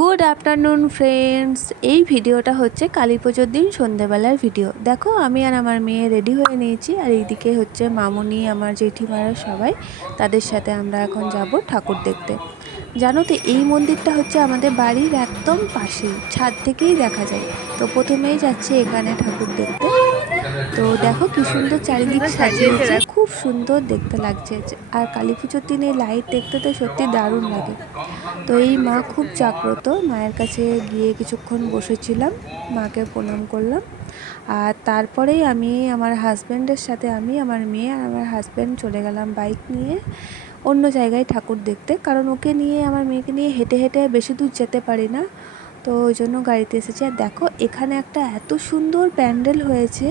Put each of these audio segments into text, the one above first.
Good afternoon friends এই ভিডিওটা হচ্ছে কালী পুজোর দিন সন্ধেবেলার ভিডিও। দেখো, আমি আর আমার মেয়ে রেডি হয়ে নিয়েছি। আর এইদিকে হচ্ছে মামুনি, আমার জেঠিমারা সবাই তাদের সাথে আমরা এখন যাব ঠাকুর দেখতে। জানো তো, এই মন্দিরটা হচ্ছে আমাদের বাড়ির একদম পাশেই, ছাদ থেকেই দেখা যায়। তো প্রথমেই যাচ্ছে এখানে ঠাকুর দেখতে। তো দেখো কি সুন্দর চারিদিক সাজিয়েছে। খুব সুন্দর দেখতে লাগছে। আর কালী পুজোর দিনে লাইট দেখতে তো সত্যি দারুণ লাগে। তো এই মা খুব জাগ্রত। মায়ের কাছে গিয়ে কিছুক্ষণ বসেছিলাম। মাকে প্রণাম করলাম। আর তারপরেই আমি আমার হাজব্যান্ডের সাথে আমি আমার মেয়ে আর আমার হাজব্যান্ড চলে গেলাম বাইক নিয়ে অন্য জায়গায় ঠাকুর দেখতে। কারণ ওকে নিয়ে আমার মেয়েকে নিয়ে হেঁটে হেঁটে বেশি দূর যেতে পারি না। তো ওই জন্য গাড়িতে এসেছি। আর দেখো এখানে একটা এত সুন্দর প্যান্ডেল হয়েছে।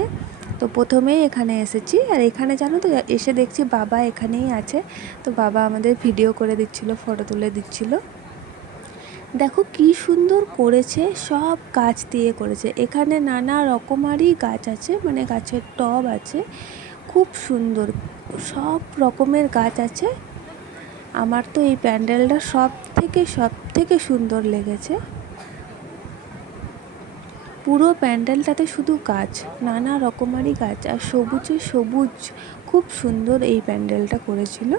তো প্রথমেই এখানে এসেছি। আর এখানে জানো তো, এসে দেখছি বাবা এখানেই আছে। তো বাবা আমাদের ভিডিও করে দিচ্ছিল ফটো তুলে দিচ্ছিল। দেখো কি সুন্দর করেছে, সব গাছ দিয়ে করেছে। এখানে নানা রকমারই গাছ আছে মানে গাছের টব আছে। খুব সুন্দর, সব রকমের গাছ আছে। আমার তো এই প্যান্ডেলটা সব থেকে সব থেকে সুন্দর লেগেছে। পুরো প্যান্ডেলটাতে শুধু গাছ, নানা রকমারই গাছ আর সবুজে সবুজ। খুব সুন্দর এই প্যান্ডেলটা করেছিল।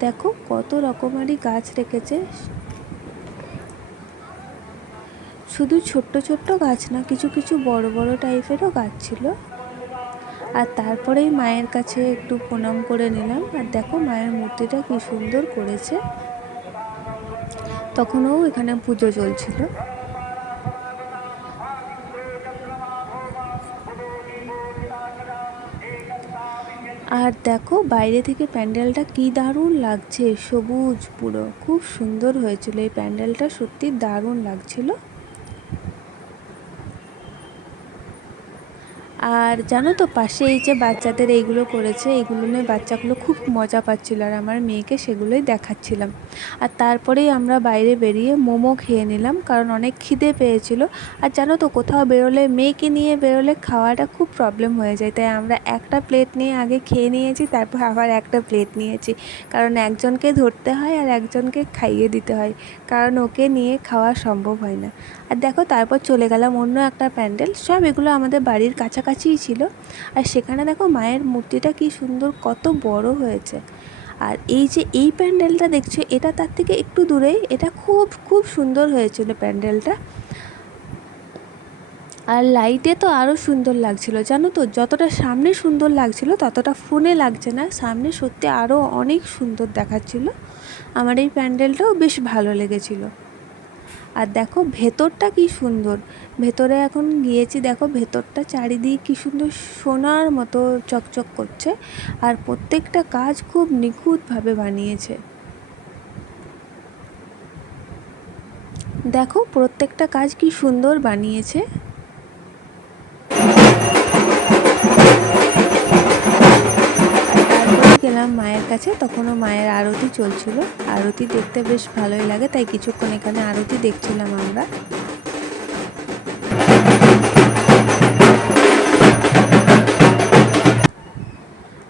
দেখো কত রকমারই গাছ রেখেছে। শুধু ছোট্ট ছোট্ট গাছ না, কিছু কিছু বড় বড় টাইপেরও গাছ ছিল। আর তারপরেই মায়ের কাছে একটু প্রণাম করে নিলাম। আর দেখো মায়ের মূর্তিটা কি সুন্দর করেছে। তখনও এখানে পুজো চলছিল। আর দেখো, বাইরে থেকে প্যান্ডেলটা কি দারুণ লাগছে, সবুজ পুরো। খুব সুন্দর হয়েছিল এই প্যান্ডেলটা, সত্যি দারুণ লাগছিল। আর জানো তো পাশে এই যে বাচ্চাদের এইগুলো করেছে এইগুলো নিয়ে বাচ্চাগুলো খুব মজা পাচ্ছিল আর আমার মেয়েকে সেগুলোই দেখাচ্ছিলাম। আর তারপরেই আমরা বাইরে বেরিয়ে মোমো খেয়ে নিলাম কারণ অনেক খিদে পেয়েছিল। আর জানো তো কোথাও বেরোলে মেয়েকে নিয়ে বেরোলে খাওয়াটা খুব প্রবলেম হয়ে যায়। তাই আমরা একটা প্লেট নিয়ে আগে খেয়ে নিয়েছি, তারপর আবার একটা প্লেট নিয়েছি। কারণ একজনকে ধরতে হয় আর একজনকে খাইয়ে দিতে হয়। কারণ ওকে নিয়ে খাওয়া সম্ভব হয় না। আর দেখো তারপর চলে গেলাম অন্য একটা প্যান্ডেল। সব এগুলো আমাদের বাড়ির কাছাকাছিই ছিল। আর সেখানে দেখো মায়ের মূর্তিটা কি সুন্দর, কত বড় হয়েছে। আর এই যে এই প্যান্ডেলটা দেখছ, এটা তার থেকে একটু দূরেই এটা খুব খুব সুন্দর হয়েছিল প্যান্ডেলটা। আর লাইটে তো আরও সুন্দর লাগছিল, জানো তো? যতটা সামনে সুন্দর লাগছিল, ততটা ফোনে লাগছে না। সামনে সত্যি আরও অনেক সুন্দর দেখাচ্ছিল। আমার এই প্যান্ডেলটাও বেশ ভালো লেগেছিলো। আর দেখো ভেতরটা কি সুন্দর ভেতরে এখন গিয়েছি, দেখো ভেতরটা চারিদিক কি সুন্দর সোনার মতো চকচক করছে আর প্রত্যেকটা কাজ খুব নিখুঁতভাবে বানিয়েছে। দেখো প্রত্যেকটা কাজ কি সুন্দর বানিয়েছে। গেলাম মায়ের কাছে, তখনও মায়ের আরতি চলছিল। আরতি দেখতে বেশ ভালোই লাগে, তাই কিছুক্ষণ এখানে আরতি দেখছিলাম আমরা।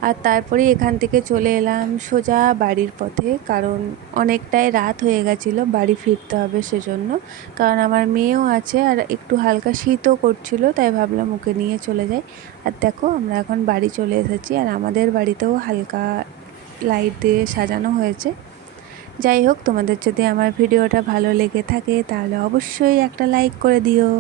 আর তারপরে এখান থেকে চলে এলাম সোজা বাড়ির পথে, কারণ অনেকটাই রাত হয়ে গেছিল, বাড়ি ফিরতে হবে সেজন্য। কারণ আমার মেয়েও আছে আর একটু হালকা শীতও করছিল, তাই ভাবলাম ওকে নিয়ে চলে যাই। আর দেখো, আমরা এখন বাড়ি চলে এসেছি আর আমাদের বাড়িতেও হালকা লাইট দিয়ে সাজানো হয়েছে। যাই হোক, তোমাদের যদি আমার ভিডিওটা ভালো লেগে থাকে, তাহলে অবশ্যই একটা লাইক করে দিও।